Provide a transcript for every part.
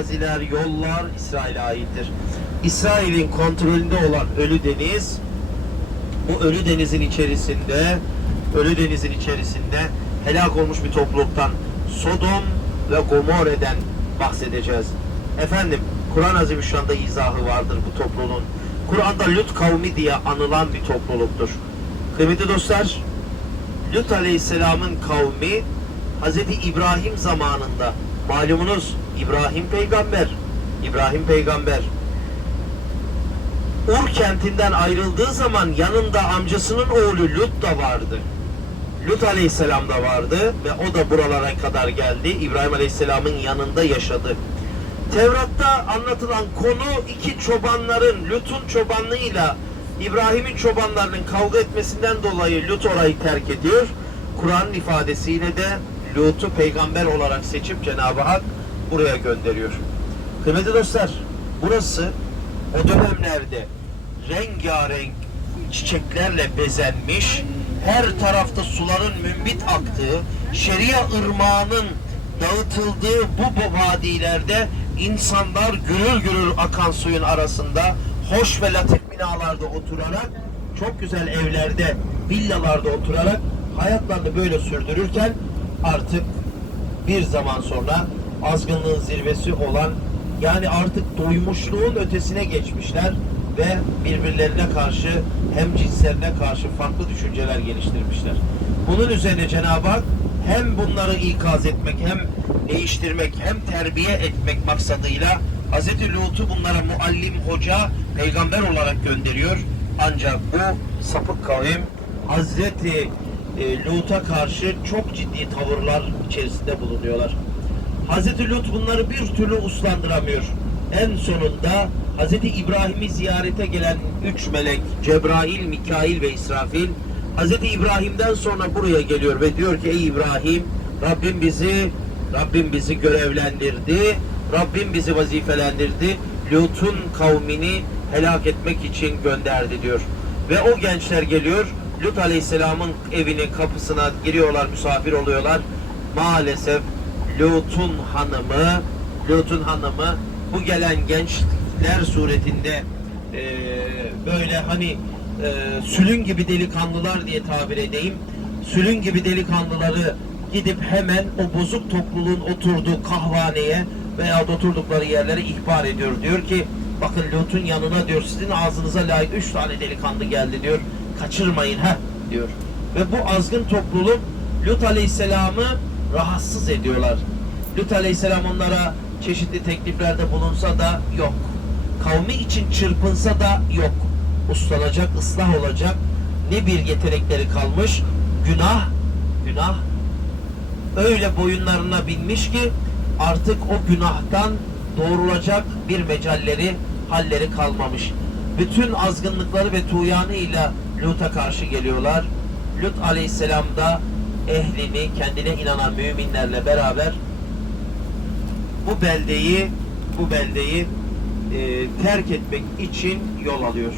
araziler, yollar İsrail'e aittir. İsrail'in kontrolünde olan Ölü Deniz bu Ölü Deniz'in içerisinde Ölü Deniz'in içerisinde helak olmuş bir topluluktan Sodom ve Gomorre'den bahsedeceğiz. Efendim Kur'an Azimüşşan'da izahı vardır bu topluluğun. Kur'an'da Lut kavmi diye anılan bir topluluktur. Kıymetli dostlar, Lut Aleyhisselam'ın kavmi Hz. İbrahim zamanında malumunuz İbrahim peygamber İbrahim peygamber Ur kentinden ayrıldığı zaman yanında amcasının oğlu Lut da vardı. Lut Aleyhisselam da vardı ve o da buralara kadar geldi. İbrahim Aleyhisselam'ın yanında yaşadı. Tevrat'ta anlatılan konu iki çobanların Lut'un çobanlığıyla İbrahim'in çobanlarının kavga etmesinden dolayı Lut orayı terk ediyor. Kur'an'ın ifadesiyle de Lut'u peygamber olarak seçip Cenab-ı Hak buraya gönderiyor. Kıymetli dostlar, burası o dönemlerde rengarenk çiçeklerle bezenmiş, her tarafta suların mümbit aktığı, Şeria ırmağının dağıtıldığı bu vadilerde insanlar gürül gürül akan suyun arasında hoş ve latif binalarda oturarak, çok güzel evlerde, villalarda oturarak hayatlarını böyle sürdürürken artık bir zaman sonra azgınlığın zirvesi olan yani artık doymuşluğun ötesine geçmişler ve birbirlerine karşı hem cinslerine karşı farklı düşünceler geliştirmişler. Bunun üzerine Cenab-ı Hak hem bunları ikaz etmek hem değiştirmek hem terbiye etmek maksadıyla Hz. Lut'u bunlara muallim, hoca, peygamber olarak gönderiyor. Ancak bu sapık kavim Hazreti e, Lut'a karşı çok ciddi tavırlar içerisinde bulunuyorlar. Hazreti Lut bunları bir türlü uslandıramıyor. En sonunda Hazreti İbrahim'i ziyarete gelen üç melek Cebrail, Mikail ve İsrafil Hazreti İbrahim'den sonra buraya geliyor ve diyor ki ey İbrahim Rabbim bizi Rabbim bizi görevlendirdi. Rabbim bizi vazifelendirdi. Lut'un kavmini helak etmek için gönderdi diyor. Ve o gençler geliyor. Lut Aleyhisselam'ın evinin kapısına giriyorlar, misafir oluyorlar. Maalesef Lut'un hanımı, Lut'un hanımı bu gelen gençler suretinde e, böyle hani e, sülün gibi delikanlılar diye tabir edeyim. Sülün gibi delikanlıları gidip hemen o bozuk topluluğun oturduğu kahvaneye veya oturdukları yerlere ihbar ediyor. Diyor ki bakın Lut'un yanına diyor sizin ağzınıza layık üç tane delikanlı geldi diyor. Kaçırmayın ha diyor. Ve bu azgın topluluk Lut Aleyhisselam'ı rahatsız ediyorlar. Lut Aleyhisselam onlara çeşitli tekliflerde bulunsa da yok. Kavmi için çırpınsa da yok. Uslanacak, ıslah olacak ne bir yetenekleri kalmış. Günah, günah öyle boyunlarına binmiş ki artık o günahtan doğrulacak bir mecalleri, halleri kalmamış. Bütün azgınlıkları ve tuğyanıyla Lut'a karşı geliyorlar. Lut aleyhisselam da ehlini, kendine inanan müminlerle beraber bu beldeyi bu beldeyi e, terk etmek için yol alıyor.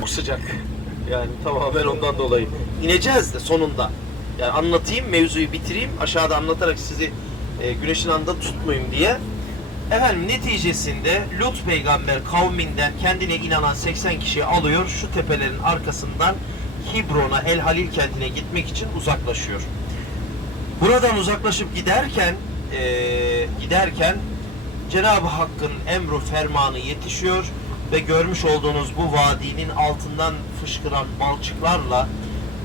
Çok sıcak. Yani tamamen ondan dolayı. İneceğiz de sonunda. Yani anlatayım, mevzuyu bitireyim. Aşağıda anlatarak sizi e, güneşin anda tutmayayım diye. Efendim neticesinde Lut peygamber kavminden kendine inanan 80 kişiyi alıyor. Şu tepelerin arkasından Hibron'a, El Halil kentine gitmek için uzaklaşıyor. Buradan uzaklaşıp giderken e, giderken Cenab-ı Hakk'ın emru fermanı yetişiyor ve görmüş olduğunuz bu vadinin altından fışkıran balçıklarla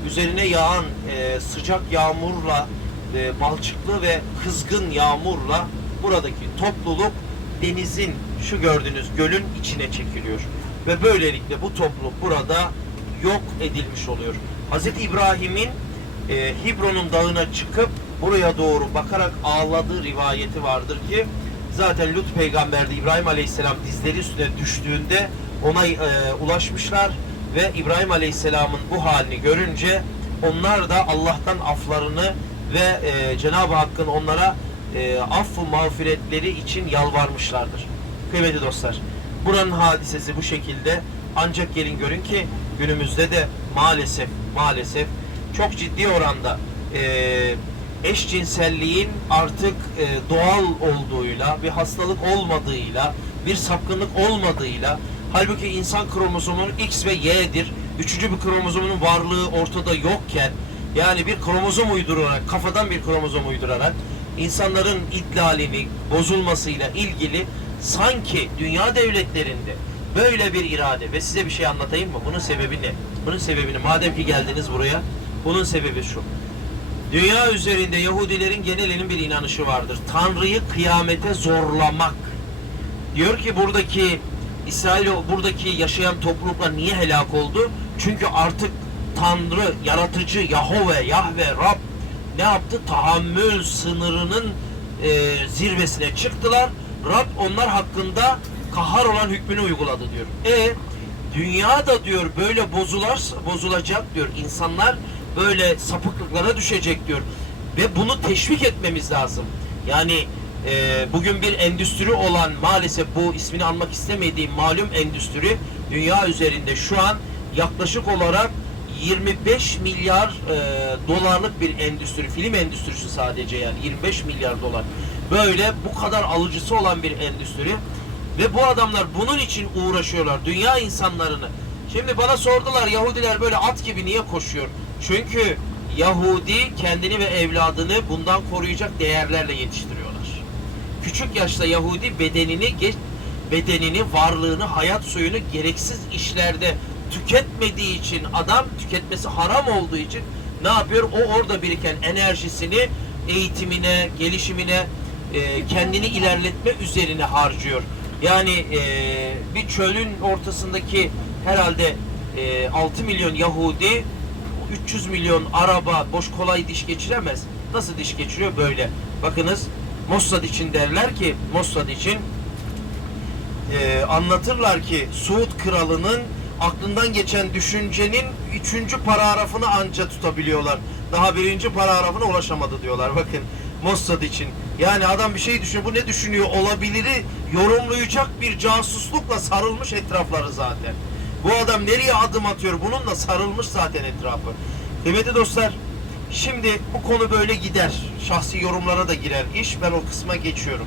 üzerine yağan e, sıcak yağmurla e, balçıklı ve kızgın yağmurla buradaki topluluk denizin şu gördüğünüz gölün içine çekiliyor. Ve böylelikle bu topluluk burada yok edilmiş oluyor. Hz. İbrahim'in e, Hibron'un dağına çıkıp buraya doğru bakarak ağladığı rivayeti vardır ki zaten Lut peygamber de İbrahim aleyhisselam dizleri üstüne düştüğünde ona e, ulaşmışlar ve İbrahim aleyhisselamın bu halini görünce onlar da Allah'tan aflarını ve e, Cenab-ı Hakk'ın onlara e, affı mağfiretleri için yalvarmışlardır. Kıymetli dostlar, buranın hadisesi bu şekilde ancak gelin görün ki günümüzde de maalesef maalesef çok ciddi oranda e, eşcinselliğin artık e, doğal olduğuyla, bir hastalık olmadığıyla, bir sapkınlık olmadığıyla, halbuki insan kromozomunun X ve Y'dir. Üçüncü bir kromozomunun varlığı ortada yokken, yani bir kromozom uydurarak, kafadan bir kromozom uydurarak insanların idlalini bozulmasıyla ilgili sanki dünya devletlerinde böyle bir irade ve size bir şey anlatayım mı? Bunun sebebi ne? Bunun sebebini madem ki geldiniz buraya, bunun sebebi şu. Dünya üzerinde Yahudilerin genelinin bir inanışı vardır. Tanrı'yı kıyamete zorlamak. Diyor ki buradaki İsrail buradaki yaşayan topluluklar niye helak oldu? Çünkü artık Tanrı, yaratıcı, Yahove, Yahve, Rab ne yaptı? Tahammül sınırının e, zirvesine çıktılar. Rab onlar hakkında kahar olan hükmünü uyguladı diyor. E dünya da diyor böyle bozular, bozulacak diyor. İnsanlar böyle sapıklıklara düşecek diyor. Ve bunu teşvik etmemiz lazım. Yani e, bugün bir endüstri olan maalesef bu ismini almak istemediğim malum endüstri dünya üzerinde şu an yaklaşık olarak 25 milyar e, dolarlık bir endüstri, film endüstrisi sadece yani 25 milyar dolar. Böyle bu kadar alıcısı olan bir endüstri ve bu adamlar bunun için uğraşıyorlar dünya insanlarını. Şimdi bana sordular Yahudiler böyle at gibi niye koşuyor? Çünkü Yahudi kendini ve evladını bundan koruyacak değerlerle yetiştiriyorlar. Küçük yaşta Yahudi bedenini bedenini, varlığını, hayat suyunu gereksiz işlerde tüketmediği için adam tüketmesi haram olduğu için ne yapıyor? O orada biriken enerjisini eğitimine, gelişimine, e, kendini ilerletme üzerine harcıyor. Yani e, bir çölün ortasındaki herhalde e, 6 milyon Yahudi 300 milyon araba boş kolay diş geçiremez. Nasıl diş geçiriyor? Böyle. Bakınız Mossad için derler ki Mossad için e, anlatırlar ki Suud kralının aklından geçen düşüncenin üçüncü paragrafını anca tutabiliyorlar. Daha birinci paragrafına ulaşamadı diyorlar. Bakın Mossad için. Yani adam bir şey düşünüyor. Bu ne düşünüyor olabiliri yorumlayacak bir casuslukla sarılmış etrafları zaten. Bu adam nereye adım atıyor? Bununla sarılmış zaten etrafı. Kıymetli dostlar, şimdi bu konu böyle gider. Şahsi yorumlara da girer iş. Ben o kısma geçiyorum.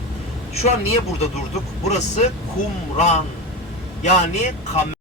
Şu an niye burada durduk? Burası Kumran. Yani Kamer